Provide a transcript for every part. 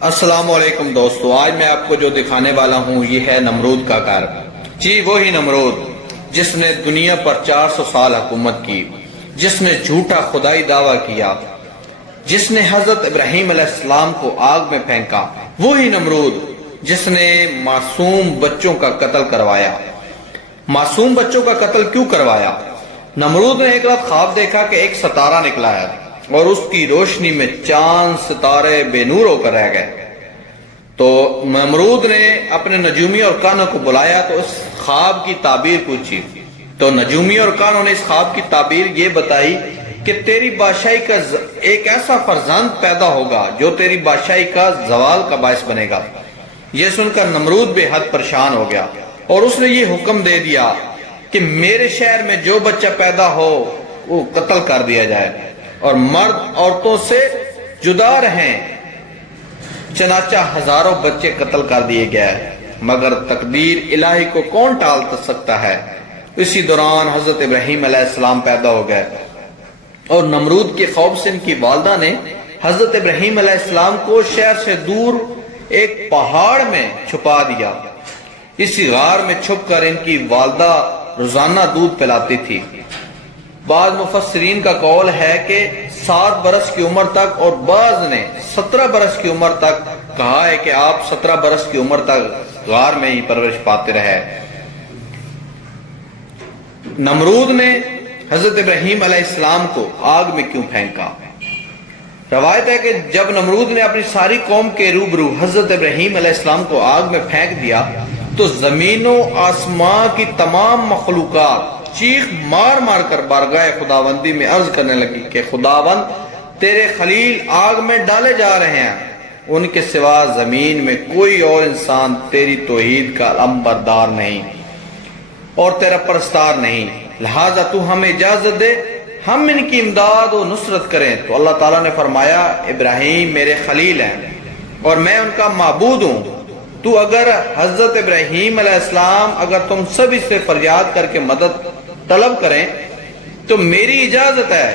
السلام علیکم دوستو، آج میں آپ کو جو دکھانے والا ہوں یہ ہے نمرود کا گھر۔ جی وہی نمرود جس نے دنیا پر 400 سال حکومت کی، جس نے جھوٹا خدائی دعویٰ کیا، جس نے حضرت ابراہیم علیہ السلام کو آگ میں پھینکا، وہی نمرود جس نے معصوم بچوں کا قتل کروایا۔ معصوم بچوں کا قتل کیوں کروایا؟ نمرود نے ایک رات خواب دیکھا کہ ایک ستارہ نکلا ہے اور اس کی روشنی میں چاند ستارے بے نور ہو کر رہ گئے۔ تو نمرود نے اپنے نجومی اور کانوں کو بلایا تو اس خواب کی تعبیر پوچھی، تو نجومی اور کانوں نے اس خواب کی تعبیر یہ بتائی کہ تیری بادشاہی کا ایک ایسا فرزند پیدا ہوگا جو تیری بادشاہی کا زوال کا باعث بنے گا۔ یہ سن کر نمرود بے حد پریشان ہو گیا اور اس نے یہ حکم دے دیا کہ میرے شہر میں جو بچہ پیدا ہو وہ قتل کر دیا جائے اور مرد عورتوں سے جدا رہیں۔ چنانچہ ہزاروں بچے قتل کر دیے گئے، مگر تقدیر الہی کو کون ٹال سکتا ہے؟ اسی دوران حضرت ابراہیم علیہ السلام پیدا ہو گئے اور نمرود کے خوف سے ان کی والدہ نے حضرت ابراہیم علیہ السلام کو شہر سے دور ایک پہاڑ میں چھپا دیا۔ اسی غار میں چھپ کر ان کی والدہ روزانہ دودھ پلاتی تھی۔ بعض مفسرین کا قول ہے کہ 7 برس کی عمر تک اور بعض نے 17 برس کی عمر تک کہا ہے کہ آپ 17 برس کی عمر تک غار میں ہی پرورش پاتے رہے۔ نمرود نے حضرت ابراہیم علیہ السلام کو آگ میں کیوں پھینکا؟ روایت ہے کہ جب نمرود نے اپنی ساری قوم کے روبرو حضرت ابراہیم علیہ السلام کو آگ میں پھینک دیا تو زمین و آسمان کی تمام مخلوقات چیخ مار مار کر بارگاہ خداوندی میں عرض کرنے لگی کہ خداوند تیرے خلیل آگ میں ڈالے جا رہے ہیں، ان کے سوا زمین میں کوئی اور انسان تیری توحید کا علمبردار نہیں اور تیرا پرستار نہیں، لہذا تو ہمیں اجازت دے ہم ان کی امداد و نصرت کریں۔ تو اللہ تعالیٰ نے فرمایا ابراہیم میرے خلیل ہیں اور میں ان کا معبود ہوں، تو اگر حضرت ابراہیم علیہ السلام اگر تم سب اس سے فریاد کر کے مدد طلب کریں تو میری اجازت ہے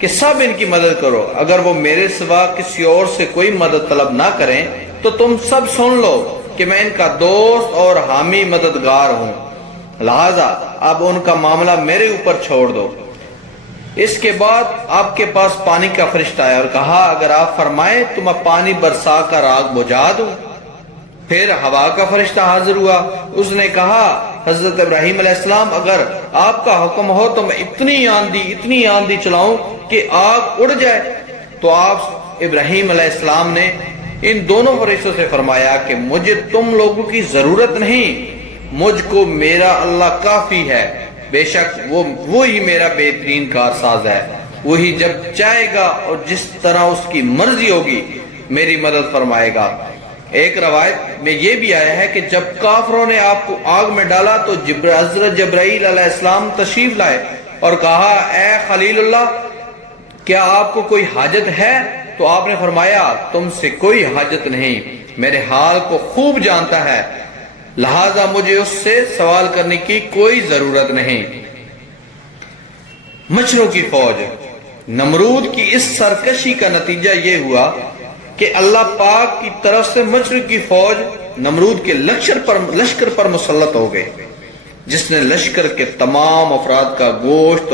کہ سب ان کی مدد کرو، اگر وہ میرے سوا کسی اور سے کوئی مدد طلب نہ کریں تو تم سب سن لو کہ میں ان کا دوست اور حامی مددگار ہوں، لہذا اب ان کا معاملہ میرے اوپر چھوڑ دو۔ اس کے بعد آپ کے پاس پانی کا فرشتہ آیا اور کہا اگر آپ فرمائیں تو میں پانی برسا کر آگ بجھا دوں۔ پھر ہوا کا فرشتہ حاضر ہوا، اس نے کہا حضرت ابراہیم علیہ السلام اگر آپ کا حکم ہو تو میں اتنی آندھی چلاؤں کہ آگ اڑ جائے۔ تو آپ ابراہیم علیہ السلام نے ان دونوں فرشتوں سے فرمایا کہ مجھے تم لوگوں کی ضرورت نہیں، مجھ کو میرا اللہ کافی ہے، بے شک وہی میرا بہترین کارساز ہے، وہی جب چاہے گا اور جس طرح اس کی مرضی ہوگی میری مدد فرمائے گا۔ ایک روایت میں یہ بھی آیا ہے کہ جب کافروں نے آپ کو آگ میں ڈالا تو حضرت جبرائیل علیہ السلام تشریف لائے اور کہا اے خلیل اللہ کیا آپ کو کوئی حاجت ہے؟ تو آپ نے فرمایا تم سے کوئی حاجت نہیں، میرے حال کو خوب جانتا ہے، لہذا مجھے اس سے سوال کرنے کی کوئی ضرورت نہیں۔ مچھروں کی فوج۔ نمرود کی اس سرکشی کا نتیجہ یہ ہوا کہ اللہ پاک کی طرف سے مچھر کی فوج نمرود کے لشکر پر مسلط ہو گئے، جس نے لشکر کے تمام افراد کا گوشت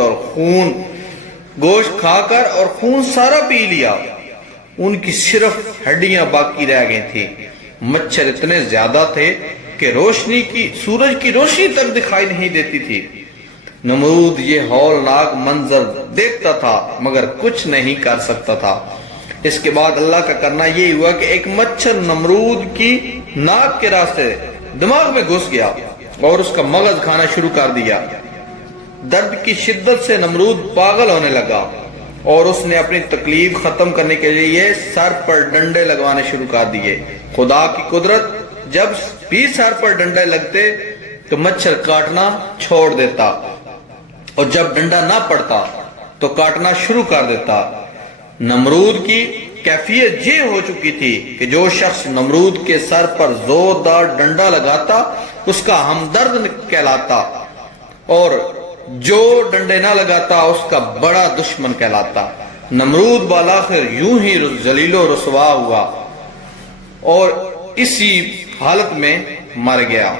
کھا کر اور خون سارا پی لیا، ان کی صرف ہڈیاں باقی رہ گئی تھی۔ مچھر اتنے زیادہ تھے کہ سورج کی روشنی تک دکھائی نہیں دیتی تھی۔ نمرود یہ ہولناک منظر دیکھتا تھا مگر کچھ نہیں کر سکتا تھا۔ اس کے بعد اللہ کا کرنا یہ ہوا کہ ایک مچھر نمرود کی ناک کے راستے دماغ میں گھس گیا اور اس کا مغز کھانا شروع کر دیا۔ درد کی شدت سے نمرود پاگل ہونے لگا اور اس نے اپنی تکلیف ختم کرنے کے لیے سر پر ڈنڈے لگوانے شروع کر دیے۔ خدا کی قدرت، جب بھی سر پر ڈنڈے لگتے تو مچھر کاٹنا چھوڑ دیتا اور جب ڈنڈا نہ پڑتا تو کاٹنا شروع کر دیتا۔ نمرود کی کیفیت یہ ہو چکی تھی کہ جو شخص نمرود کے سر پر زوردار ڈنڈا لگاتا اس کا ہمدرد کہلاتا اور جو ڈنڈے نہ لگاتا اس کا بڑا دشمن کہلاتا۔ نمرود بالاخر یوں ہی ذلیل و رسوا ہوا اور اسی حالت میں مر گیا۔